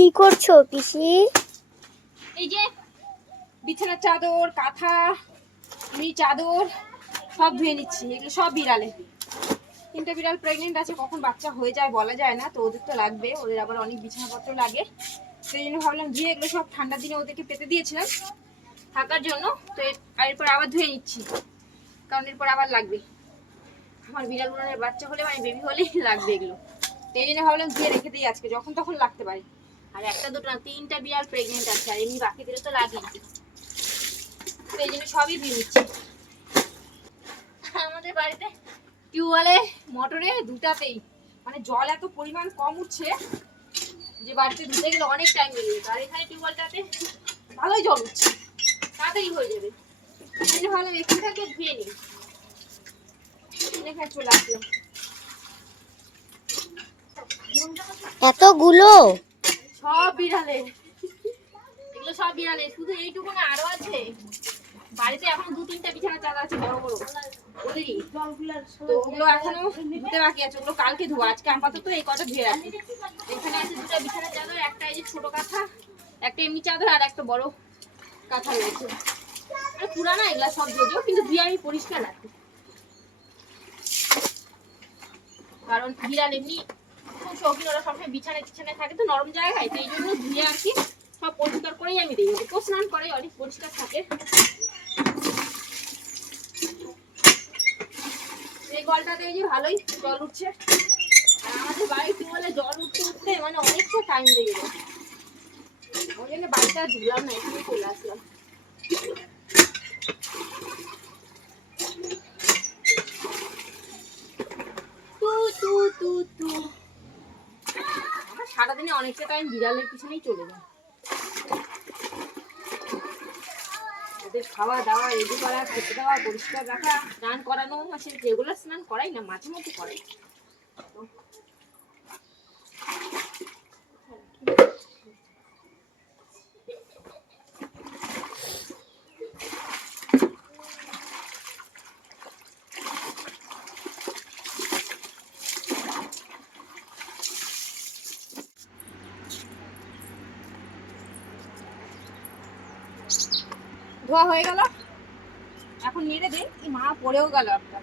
কি করছো পিসি? এই যে বিছানার চাদর, কাঁথা, চাদর সব ধুয়ে নিচ্ছি। এগুলো সব বিড়ালে, 3টে বিড়াল প্রেগনেন্ট আছে, কখন বাচ্চা হয়ে যায় বলা যায় না, তো ওদের তো লাগবে, ওদের আবার অনেক বিছানাপত্র লাগে, সেই জন্য ভাবলাম ধুয়ে এগুলো সব ঠান্ডার দিনে ওদেরকে পেতে দিয়েছিলাম থাকার জন্য, তো এরপর আবার ধুয়ে নিচ্ছি, কারণ এরপর আবার লাগবে। আমার বিড়ালগুলোর বাচ্চা হলে মানে বেবি হলেই লাগবে এগুলো, তো এই জন্য ভাবলাম ধুয়ে রেখে দিই, আজকে যখন তখন লাগতে পারে। আর একটা দুটো না, 3টা বিড়াল প্রেগনেন্ট আছে, আর এমনি বাকি দিলে তো লাগেই, তো এই জন্য সবই ধুয়ে নিচ্ছি। আমাদের বাড়িতে টিউবওয়েলে, মোটরে, দুটাতেই মানে জল এত পরিমাণ কম উঠছে যে বাড়িতে ধুতে গেলে অনেক টাইম লেগে যেত, আর এখানে টিউবওয়েলটাতে ভালোই জল উঠছে, তাড়াতাড়ি হয়ে যাবে। এখানে ভাবলাম এখানটাকে ধুয়ে নিই, এখানে চলে আসলাম। এতগুলো? সব বিড়ালে, এগুলো সব বিড়ালে, শুধু এইটুকু না আরো আছে বাড়িতে। এখন 2-3টা বিছানার চাদর আছে বড় বড়, ওদেরই, তো ওগুলো এখনো ধুতে বাকি আছে, ওগুলো কালকে ধোয়া, আজকে আপাতত এই কটা ধুয়ে রাখি। এখানে আছে 2টা বিছানার চাদর, একটা এই যে ছোট কাঁথা, একটা এমনি চাদর, আর একটা বড় কাঁথা রয়েছে। পুরানা এগুলা সব, যদিও কিন্তু ধুয়ে আমি পরিষ্কার রাখি, কারণ বিড়াল এমনি খুব শৌখিন, ওরা সবসময় বিছানায় থাকে তো নরম জায়গায়, তো এই জন্য ধুয়ে আর কি সব পরিষ্কার করেই আমি দিই। তো স্নান করে অনেক পরিষ্কার থাকে। এই কলটাতে এই যে ভালোই জল উঠছে, আর আমাদের বাড়ির টিউবওয়েলে জল উঠতে উঠতে মানে অনেকটা টাইম লেগে যায়, ওই জন্য বাড়িটা ধুলাম না, এখানে চলে আসলাম। আমার সারাদিনে অনেকটা টাইম বিড়ালের পিছনেই চলে যায়, ওদের খাওয়া দাওয়া, রেডি করা, খেতে দেওয়া, পরিষ্কার রাখা, স্নান করানো, আসলে রেগুলার স্নান করাই না, মাঝে মধ্যে করাই। ধোয়া হয়ে গেল, এখন নেড়ে দিই। মা পড়েও গেল একটা,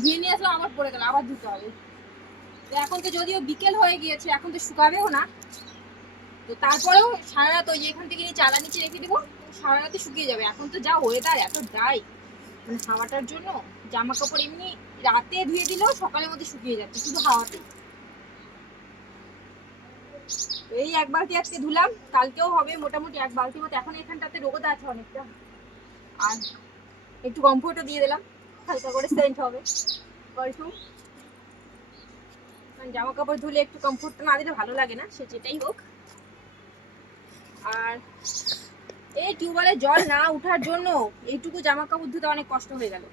ধুয়ে নিয়ে আসলাম, আবার পড়ে গেল, আবার ধুতে হবে। তো এখন তো যদিও বিকেল হয়ে গিয়েছে, এখন তো শুকাবেও না, তো তারপরেও সারা রাত ওই যে এখান থেকে নিয়ে চালা নিচে রেখে দেবো, সারা রাতে শুকিয়ে যাবে। এখন তো যা ওয়েদার এত ড্রাই, মানে হাওয়াটার জন্য জামা কাপড় এমনি রাতে ধুয়ে দিলেও সকালের মধ্যে শুকিয়ে যাচ্ছে শুধু হাওয়াতে। এই এক বালতি আজকে ধুলাম, কালকেও হবে মোটামুটি 1 বালতি মতো। এখন এখানটাতে রোদ আছে অনেকটা, আর একটু কমফোর্টও দিয়ে দিলাম, হালকা করে সেন্ট হবে পারফিউম, কারণ জামা কাপড় ধুলে একটু কমফোর্ট না দিলে ভালো লাগে না, সে যেটাই হোক। আর এই টিউবওয়েলে জল না উঠার জন্য এইটুকু জামা কাপড় ধুতে অনেক কষ্ট হয়ে গেল।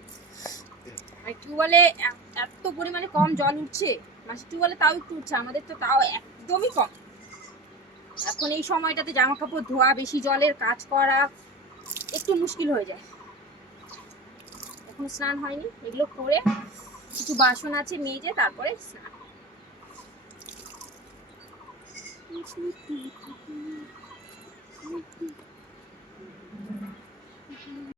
আর টিউবওয়েলে এত পরিমাণে কম জল উঠছে, মাসি টিউবওয়েলে তাও একটু উঠছে, আমাদের তো তাও একদমই কম। এখন এই সময়টাতে জামা কাপড় ধোয়া, বেশি জলের কাজ করা একটু মুশকিল হয়ে যায়। এখন স্নান হয়নি, এগুলো করে কিছু বাসন আছে মেজে তারপরে স্নান।